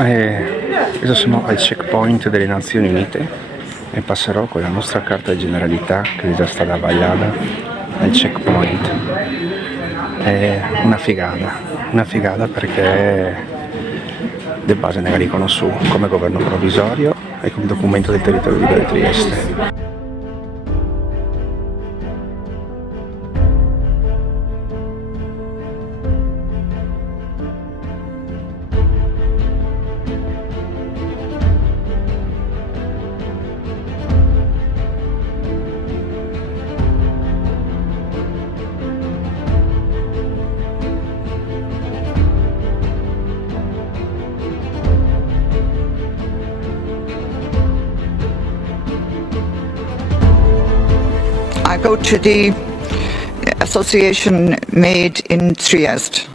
Adesso siamo al checkpoint delle Nazioni Unite e passerò con la nostra carta di generalità che è già stata avallata al checkpoint. È una figata perché le basi ne dicono su come governo provvisorio e come documento del territorio libero di Trieste. I go to the association made in Trieste.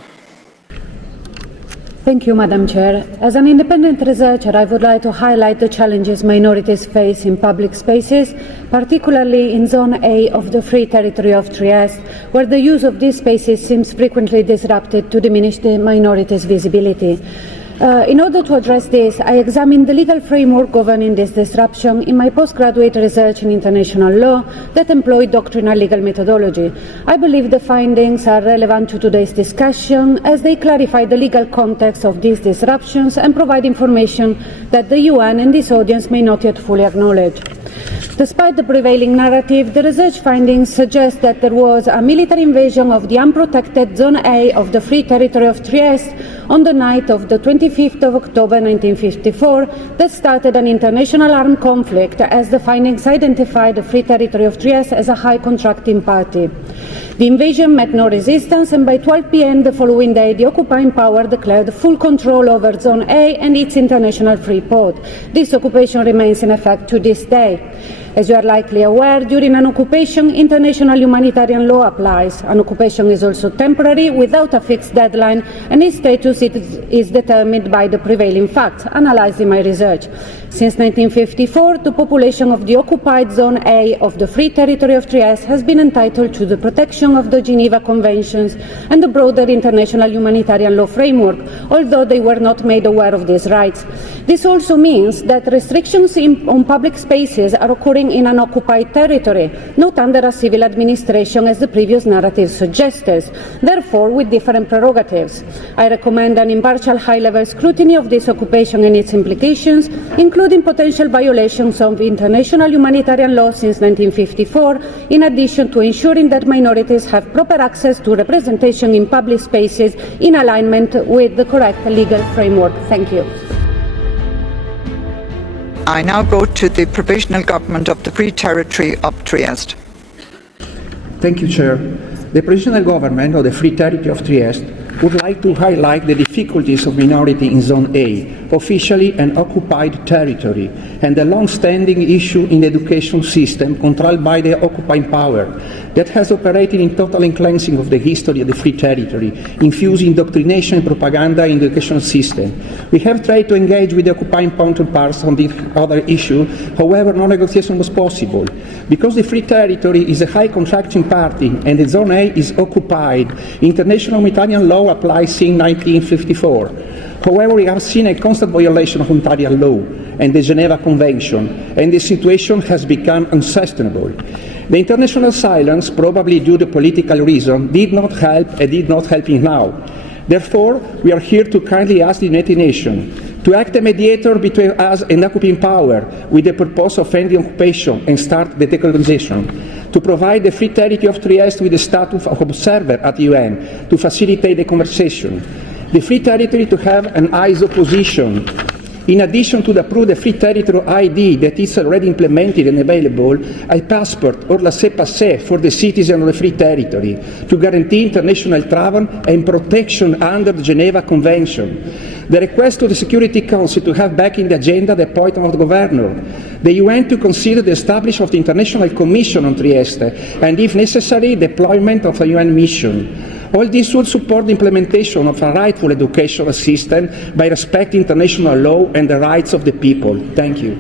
Thank you, Madam Chair. As an independent researcher, I would like to highlight the challenges minorities face in public spaces, particularly in Zone A of the Free Territory of Trieste, where the use of these spaces seems frequently disrupted to diminish the minorities' visibility. In order to address this, I examined the legal framework governing this disruption in my postgraduate research in international law that employed doctrinal legal methodology. I believe the findings are relevant to today's discussion as they clarify the legal context of these disruptions and provide information that the UN and this audience may not yet fully acknowledge. Despite the prevailing narrative, the research findings suggest that there was a military invasion of the unprotected Zone A of the Free Territory of Trieste on the night of the 25th of October 1954 that started an international armed conflict, as the findings identified the Free Territory of Trieste as a high contracting party. The invasion met no resistance, and by 12 p.m. the following day, the occupying power declared full control over Zone A and its international free port. This occupation remains in effect to this day. As you are likely aware, during an occupation, international humanitarian law applies. An occupation is also temporary, without a fixed deadline, and its status is determined by the prevailing facts, analysed in my research. Since 1954, the population of the occupied Zone A of the Free Territory of Trieste has been entitled to the protection of the Geneva Conventions and the broader international humanitarian law framework, although they were not made aware of these rights. This also means that restrictions on public spaces are occurring in an occupied territory, not under a civil administration as the previous narrative suggests, therefore with different prerogatives. I recommend an impartial high-level scrutiny of this occupation and its implications, including potential violations of international humanitarian law since 1954, in addition to ensuring that minorities have proper access to representation in public spaces in alignment with the correct legal framework. Thank you. I now go to the Provisional Government of the Free Territory of Trieste. Thank you, Chair. The Provisional Government of the Free Territory of Trieste would like to highlight the difficulties of minority in Zone A, officially an occupied territory, and the long-standing issue in the education system controlled by the occupying power that has operated in total cleansing of the history of the Free Territory, infusing indoctrination and propaganda in the education system. We have tried to engage with the occupying counterparts on this other issue, however, no negotiation was possible. Because the Free Territory is a high contracting party and the Zone A is occupied, international humanitarian law applies since 1954. However, we have seen a constant violation of humanitarian law and the Geneva Convention, and the situation has become unsustainable. The international silence, probably due to political reason, did not help and did not help now. Therefore, we are here to kindly ask the United Nations to act as a mediator between us and occupying power with the purpose of ending occupation and start the decolonization, to provide the Free Territory of Trieste with the status of observer at the UN to facilitate the conversation, the Free Territory to have an ISO position. In addition to the approved Free Territory ID that is already implemented and available, a passport or laissez-passer for the citizens of the Free Territory to guarantee international travel and protection under the Geneva Convention. The request to the Security Council to have back in the agenda the appointment of the Governor. The UN to consider the establishment of the International Commission on Trieste and, if necessary, deployment of a UN mission. All this would support the implementation of a rightful educational system by respecting international law and the rights of the people. Thank you.